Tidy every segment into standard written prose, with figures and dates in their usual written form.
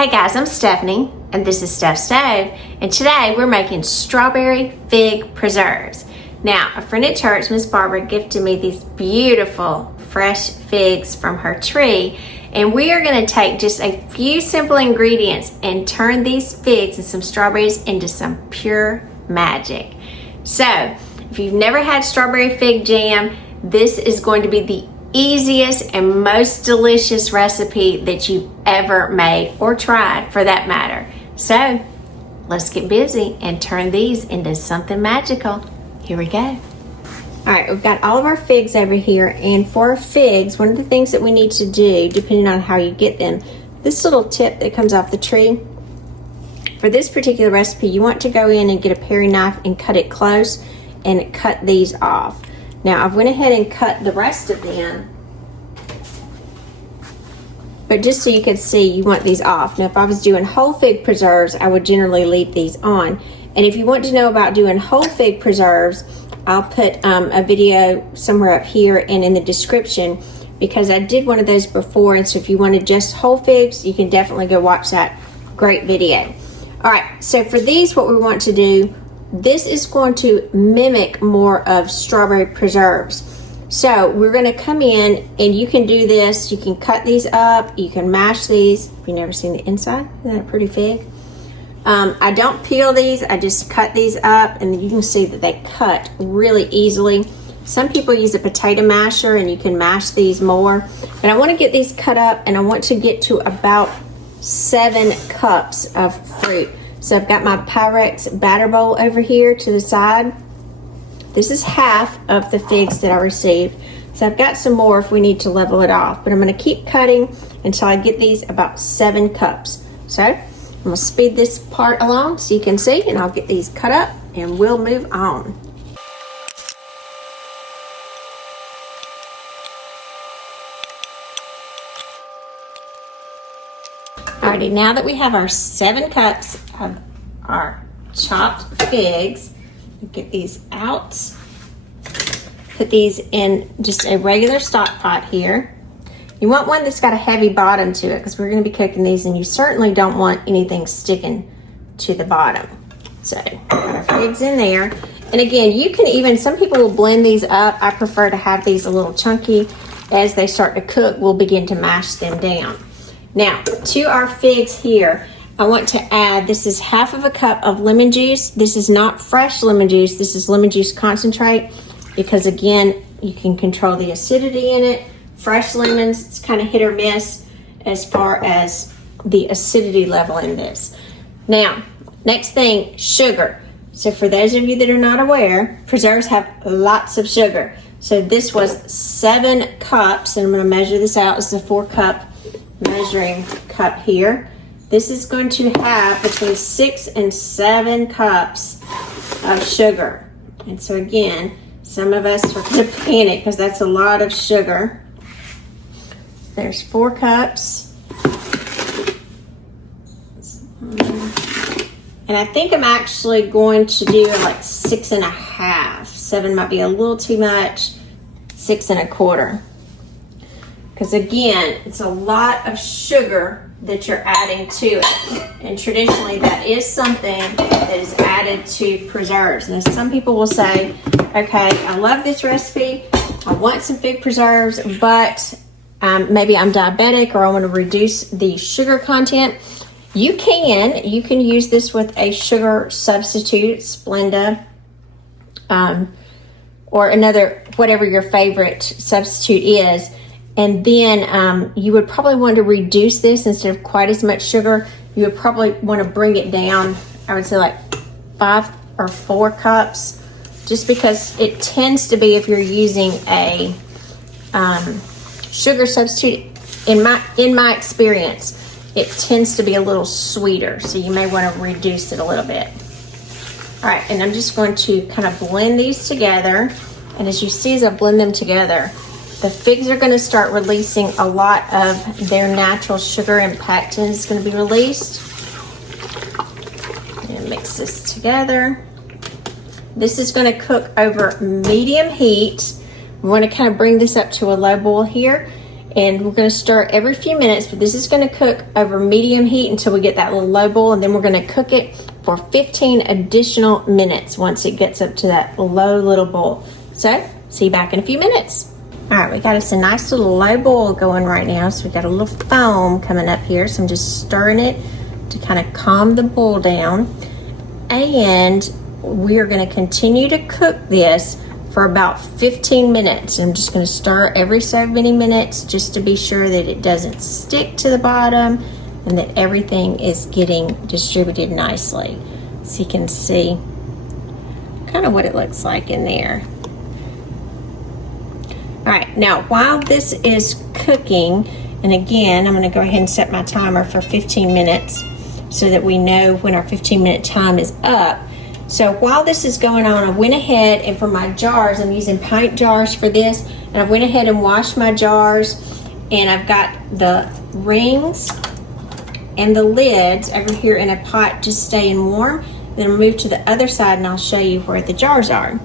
Hey guys, I'm Stephanie, and this is Steph's Stove, and today we're making strawberry fig preserves. Now, a friend at church, Miss Barbara, gifted me these beautiful fresh figs from her tree, and we are going to take just a few simple ingredients and turn these figs and some strawberries into some pure magic. So, if you've never had strawberry fig jam, this is going to be the easiest and most delicious recipe that you've ever made or tried for that matter. So let's get busy and turn these into something magical. Here we go. All right, we've got all of our figs over here, and for figs, one of the things that we need to do, depending on how you get them, this little tip that comes off the tree, for this particular recipe, you want to go in and get a paring knife and cut it close and cut these off. Now, I've went ahead and cut the rest of them, but just so you can see, you want these off. Now, if I was doing whole fig preserves, I would generally leave these on. And if you want to know about doing whole fig preserves, I'll put a video somewhere up here and in the description, because I did one of those before. And so if you wanted just whole figs, you can definitely go watch that great video. All right, so for these, what we want to do, this is going to mimic more of strawberry preserves. So we're going to come in, and you can do this. You can cut these up. You can mash these. Have you never seen the inside? Isn't that a pretty fig? I don't peel these. I just cut these up, and you can see that they cut really easily. Some people use a potato masher, and you can mash these more. But I want to get these cut up, and I want to get to about 7 cups of fruit. So I've got my Pyrex batter bowl over here to the side. This is half of the figs that I received. So I've got some more if we need to level it off. But I'm going to keep cutting until I get these about 7 cups. So I'm going to speed this part along so you can see, and I'll get these cut up and we'll move on. Alrighty, now that we have our 7 cups of our chopped figs, get these out. Put these in just a regular stock pot here. You want one that's got a heavy bottom to it, because we're going to be cooking these, and you certainly don't want anything sticking to the bottom. So, got our figs in there. And again, you can even, some people will blend these up. I prefer to have these a little chunky. As they start to cook, we'll begin to mash them down. Now, to our figs here, I want to add, this is half of a cup of lemon juice. This is not fresh lemon juice. This is lemon juice concentrate, because again, you can control the acidity in it. Fresh lemons, it's kind of hit or miss as far as the acidity level in this. Now, next thing, sugar. So for those of you that are not aware, preserves have lots of sugar. So this was 7 cups, and I'm going to measure this out. It's a 4-cup measuring cup here. This is going to have between 6 and 7 cups of sugar. And so again, some of us are going to panic because that's a lot of sugar. There's 4 cups. And I think I'm actually going to do like 6.5. 7 might be a little too much. 6 1/4. Because again, it's a lot of sugar that you're adding to it. And traditionally, that is something that is added to preserves. And some people will say, okay, I love this recipe. I want some fig preserves, but maybe I'm diabetic or I want to reduce the sugar content. You can use this with a sugar substitute, Splenda, or another, whatever your favorite substitute is. And then you would probably want to reduce this instead of quite as much sugar. You would probably want to bring it down, I would say like 5 or 4 cups, just because it tends to be, if you're using a sugar substitute, in my experience, it tends to be a little sweeter. So you may want to reduce it a little bit. All right, and I'm just going to kind of blend these together. And as you see, as I blend them together, the figs are going to start releasing a lot of their natural sugar, and pectin is going to be released. And mix this together. This is going to cook over medium heat. We want to kind of bring this up to a low boil here. And we're gonna stir every few minutes, but this is gonna cook over medium heat until we get that little low boil, and then we're gonna cook it for 15 additional minutes once it gets up to that low little boil. So, see you back in a few minutes. All right, we got us a nice little low boil going right now. So we got a little foam coming up here. So I'm just stirring it to kind of calm the boil down. And we are gonna continue to cook this for about 15 minutes. I'm just going to stir every so many minutes just to be sure that it doesn't stick to the bottom and that everything is getting distributed nicely. So you can see kind of what it looks like in there. All right, now while this is cooking, and again, I'm going to go ahead and set my timer for 15 minutes so that we know when our 15-minute time is up. So while this is going on, I went ahead and for my jars, I'm using pint jars for this, and I went ahead and washed my jars, and I've got the rings and the lids over here in a pot just staying warm. Then I'll move to the other side and I'll show you where the jars are.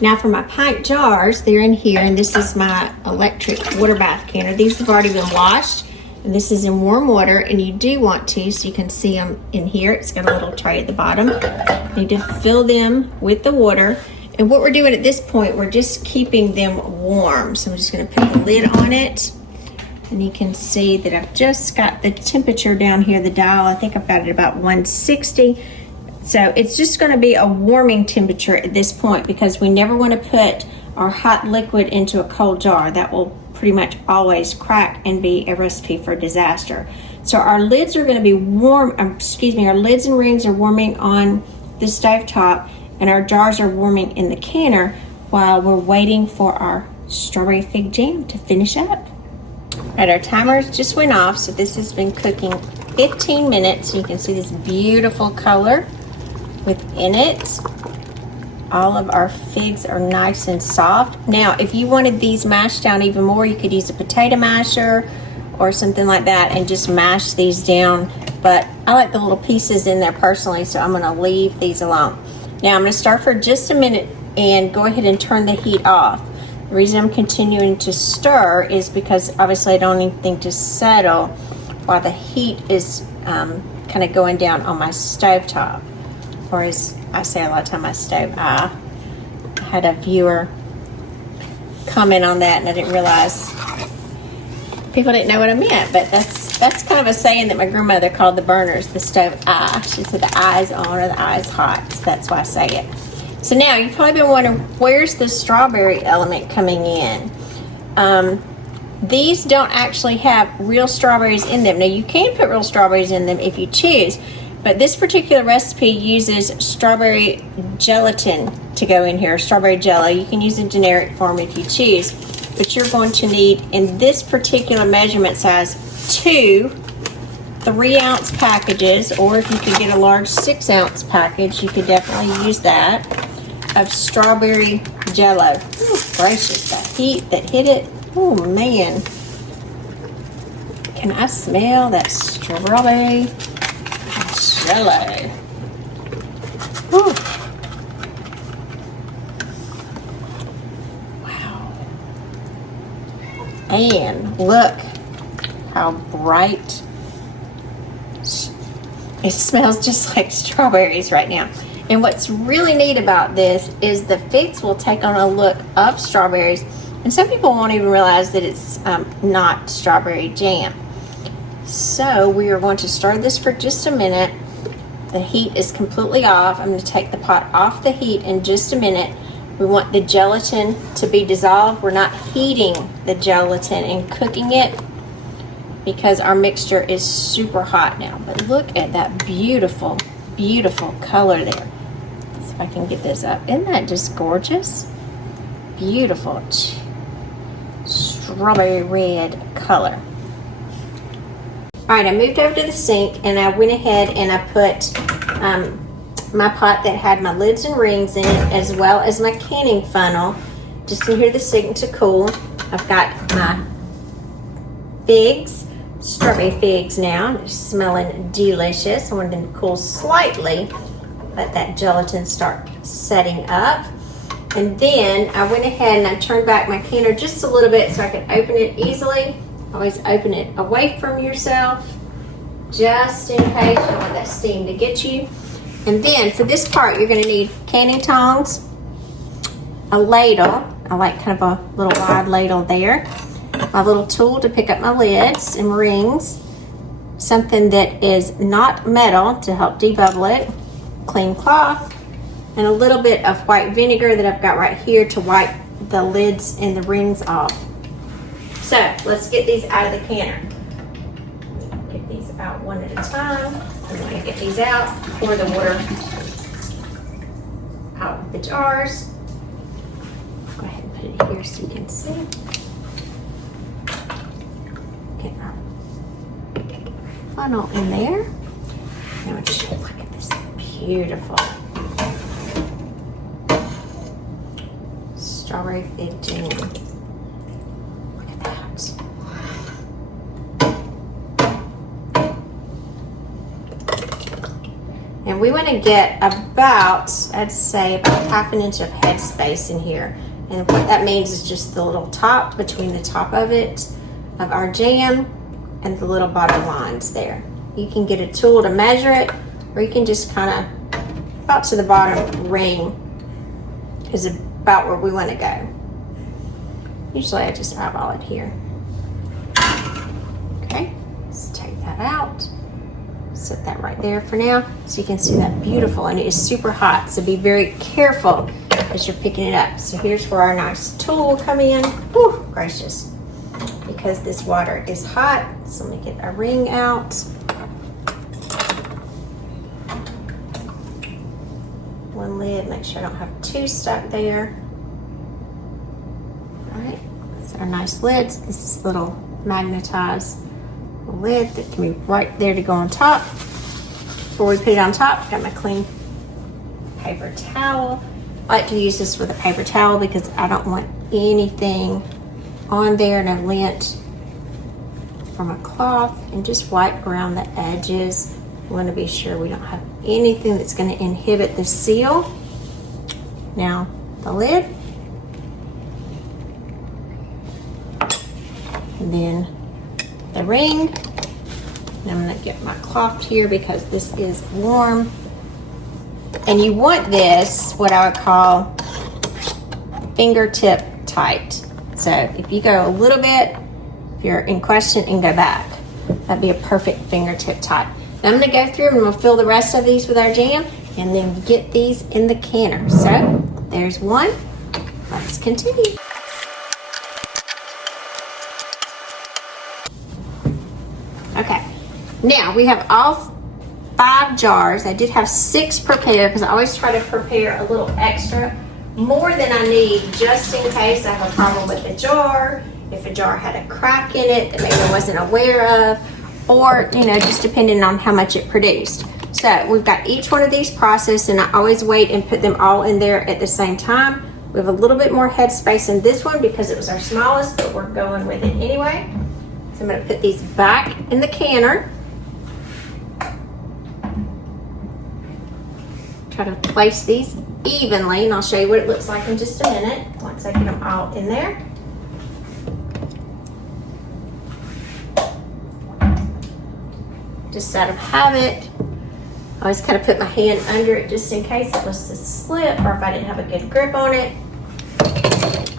Now for my pint jars, they're in here, and this is my electric water bath canner. These have already been washed. And this is in warm water, and you do want to, so you can see them in here. It's got a little tray at the bottom. You need to fill them with the water. And what we're doing at this point, we're just keeping them warm. So I'm just gonna put the lid on it. And you can see that I've just got the temperature down here, the dial. I think I've got it about 160. So it's just gonna be a warming temperature at this point because we never wanna put our hot liquid into a cold jar. That will pretty much always crack and be a recipe for disaster. So our lids are going to be warm, our lids and rings are warming on the stove top, and our jars are warming in the canner while we're waiting for our strawberry fig jam to finish up. All right, our timer just went off, so this has been cooking 15 minutes. You can see this beautiful color within it. All of our figs are nice and soft. Now, if you wanted these mashed down even more, you could use a potato masher or something like that and just mash these down. But I like the little pieces in there personally, so I'm gonna leave these alone. Now, I'm gonna start for just a minute and go ahead and turn the heat off. The reason I'm continuing to stir is because obviously I don't need anything to settle while the heat is kind of going down on my stovetop. Or as I say a lot of time, my stove. I had a viewer comment on that, and I didn't realize people didn't know what I meant. But that's kind of a saying that my grandmother called the burners the stove eye. She said the eye is on or the eye is hot. So that's why I say it. So now you've probably been wondering, where's the strawberry element coming in? These don't actually have real strawberries in them. Now you can put real strawberries in them if you choose. But this particular recipe uses strawberry gelatin to go in here, strawberry Jell-O. You can use a generic form if you choose, but you're going to need, in this particular measurement size, 2 3-ounce packages, or if you could get a large 6-ounce package, you could definitely use that, of strawberry Jell-O. Ooh, gracious, that heat that hit it. Oh man. Can I smell that strawberry Jell-O? Whew. Wow. And look how bright. It smells just like strawberries right now. And what's really neat about this is the figs will take on a look of strawberries, and some people won't even realize that it's not strawberry jam. So we are going to stir this for just a minute. The heat is completely off. I'm going to take the pot off the heat in just a minute. We want the gelatin to be dissolved. We're not heating the gelatin and cooking it because our mixture is super hot now. But look at that beautiful, beautiful color there. See if I can get this up. Isn't that just gorgeous? Beautiful strawberry red color. All right, I moved over to the sink and I went ahead and I put my pot that had my lids and rings in it, as well as my canning funnel, just in here the sink to cool. I've got my figs, strawberry figs now. They're smelling delicious. I wanted them to cool slightly, let that gelatin start setting up. And then I went ahead and I turned back my canner just a little bit so I could open it easily. Always open it away from yourself, just in case you don't want that steam to get you. And then for this part, you're gonna need canning tongs, a ladle. I like kind of a little wide ladle there. My little tool to pick up my lids and rings. Something that is not metal to help debubble it. Clean cloth. And a little bit of white vinegar that I've got right here to wipe the lids and the rings off. So let's get these out of the canner. Get these out one at a time. I'm going to get these out, pour the water out of the jars. Go ahead and put it here so you can see. Get our funnel in there. Now just look at this beautiful strawberry fig jam. Look at that. And we want to get about, I'd say, about 1/2 inch of headspace in here. And what that means is just the little top between the top of it, of our jam, and the little bottom lines there. You can get a tool to measure it, or you can just kind of, about to the bottom ring is about where we want to go. Usually I just eyeball it here. Okay, let's take that out. Set that right there for now so you can see that beautiful, and it is super hot, so be very careful as you're picking it up. So here's where our nice tool will come in. Whew, gracious. Because this water is hot, so let me get a ring out. One lid, make sure I don't have two stuck there. All right, that's our nice lids. This is little magnetized lid that can be right there to go on top. Before we put it on top, got my clean paper towel. I like to use this with a paper towel because I don't want anything on there, no lint from a cloth, and just wipe around the edges. We want to be sure we don't have anything that's going to inhibit the seal. Now the lid, and then the ring. And I'm going to get my cloth here because this is warm. And you want this, what I would call fingertip tight. So if you go a little bit, if you're in question, and go back, that'd be a perfect fingertip tight. Now I'm going to go through and we'll fill the rest of these with our jam and then get these in the canner. So there's one. Let's continue. Okay, now we have all 5 jars. I did have 6 prepared because I always try to prepare a little extra, more than I need, just in case I have a problem with a jar, if a jar had a crack in it that maybe I wasn't aware of, or, you know, just depending on how much it produced. So we've got each one of these processed, and I always wait and put them all in there at the same time. We have a little bit more headspace in this one because it was our smallest, but we're going with it anyway. So I'm going to put these back in the canner. Try to place these evenly, and I'll show you what it looks like in just a minute once I get them all in there. Just out of habit, I always kind of put my hand under it just in case it was to slip or if I didn't have a good grip on it.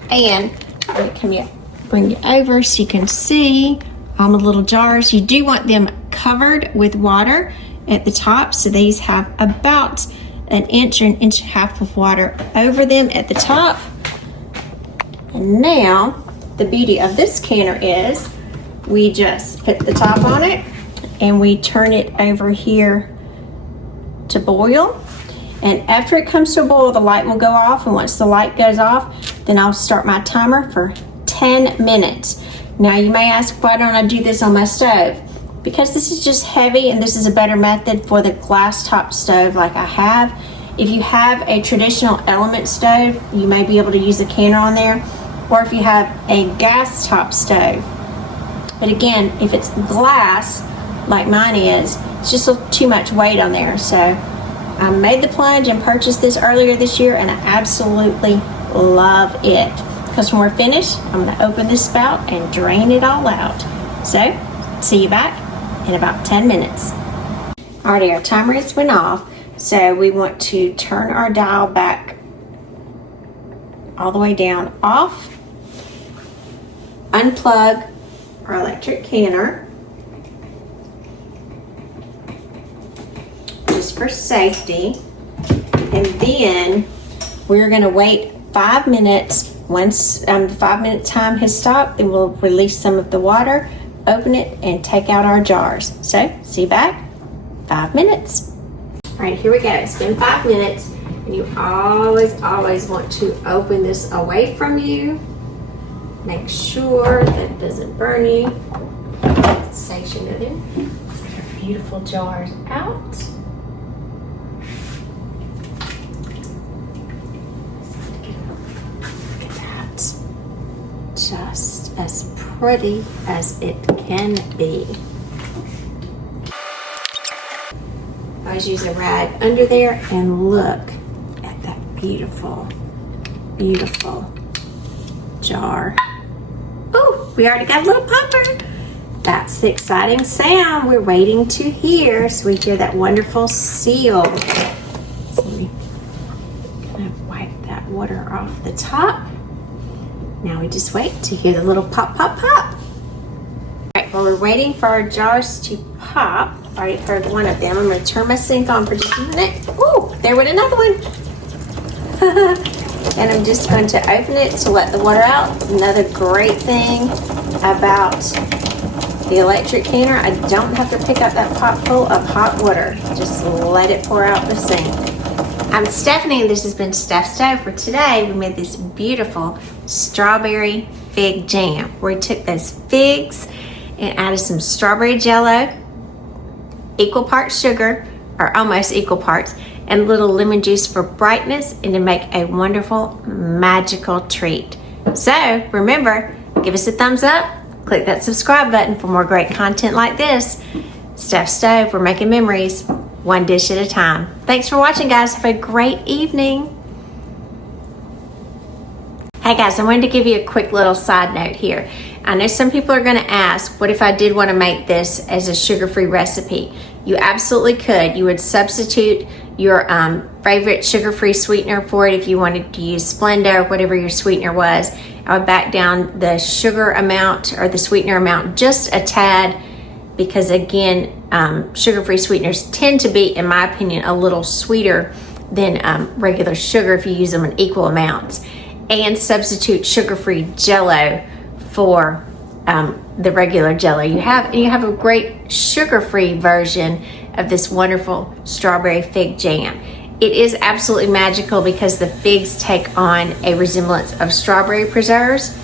And I'm going to bring it over so you can see all the little jars. You do want them covered with water at the top, so these have about an inch or an inch and a half of water over them at the top. And now the beauty of this canner is we just put the top on it and we turn it over here to boil. And after it comes to a boil, the light will go off, and once the light goes off, then I'll start my timer for 10 minutes. Now you may ask, why don't I do this on my stove? Because this is just heavy, and this is a better method for the glass top stove like I have. If you have a traditional element stove, you may be able to use a canner on there, or if you have a gas top stove. But again, if it's glass like mine is, it's just too much weight on there. So I made the plunge and purchased this earlier this year, and I absolutely love it. Because when we're finished, I'm going to open this spout and drain it all out. So, see you back in about 10 minutes. Alrighty, our timer has went off, so we want to turn our dial back all the way down off, unplug our electric canner, just for safety, and then we're going to wait 5 minutes. Once the 5 minute time has stopped, then we'll release some of the water, open it, and take out our jars. So, see you back 5 minutes. All right, here we go. It's been 5 minutes, and you always want to open this away from you. Make sure that it doesn't burn you. Section it in. Get our beautiful jars out. Look at that. Just as pretty as it can be. Always use a rag under there, and look at that beautiful, beautiful jar. Oh, we already got a little popper. That's the exciting sound we're waiting to hear. So we hear that wonderful seal. So let me kind of wipe that water off the top. Now we just wait to hear the little pop, pop, pop. All right, while we're waiting for our jars to pop, I already heard one of them. I'm going to turn my sink on for just a minute. Ooh, there went another one. And I'm just going to open it to let the water out. Another great thing about the electric canner, I don't have to pick up that pot full of hot water. Just let it pour out the sink. I'm Stephanie, and this has been Steph Stove. For today, we made this beautiful strawberry fig jam, where we took those figs and added some strawberry Jell-O, equal parts sugar, or almost equal parts, and a little lemon juice for brightness and to make a wonderful, magical treat. So remember, give us a thumbs up, click that subscribe button for more great content like this. Steph Stove, we're making memories, one dish at a time. Thanks for watching, guys. Have a great evening. Hey guys, I wanted to give you a quick little side note here. I know some people are gonna ask, what if I did wanna make this as a sugar-free recipe? You absolutely could. You would substitute your favorite sugar-free sweetener for it. If you wanted to use Splenda or whatever your sweetener was, I would back down the sugar amount or the sweetener amount just a tad, because again, sugar-free sweeteners tend to be, in my opinion, a little sweeter than regular sugar if you use them in equal amounts. And substitute sugar-free Jell-O for the regular Jell-O. You have a great sugar-free version of this wonderful strawberry fig jam. It is absolutely magical because the figs take on a resemblance of strawberry preserves,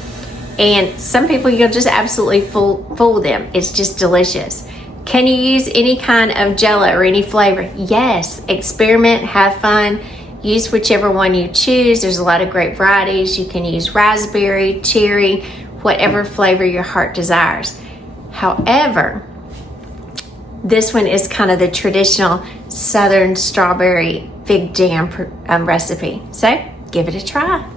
and some people, you'll just absolutely fool them. It's just delicious. Can you use any kind of Jell-O or any flavor? Yes. Experiment, have fun. Use whichever one you choose. There's a lot of great varieties. You can use raspberry, cherry, whatever flavor your heart desires. However, this one is kind of the traditional Southern strawberry fig jam recipe. So give it a try.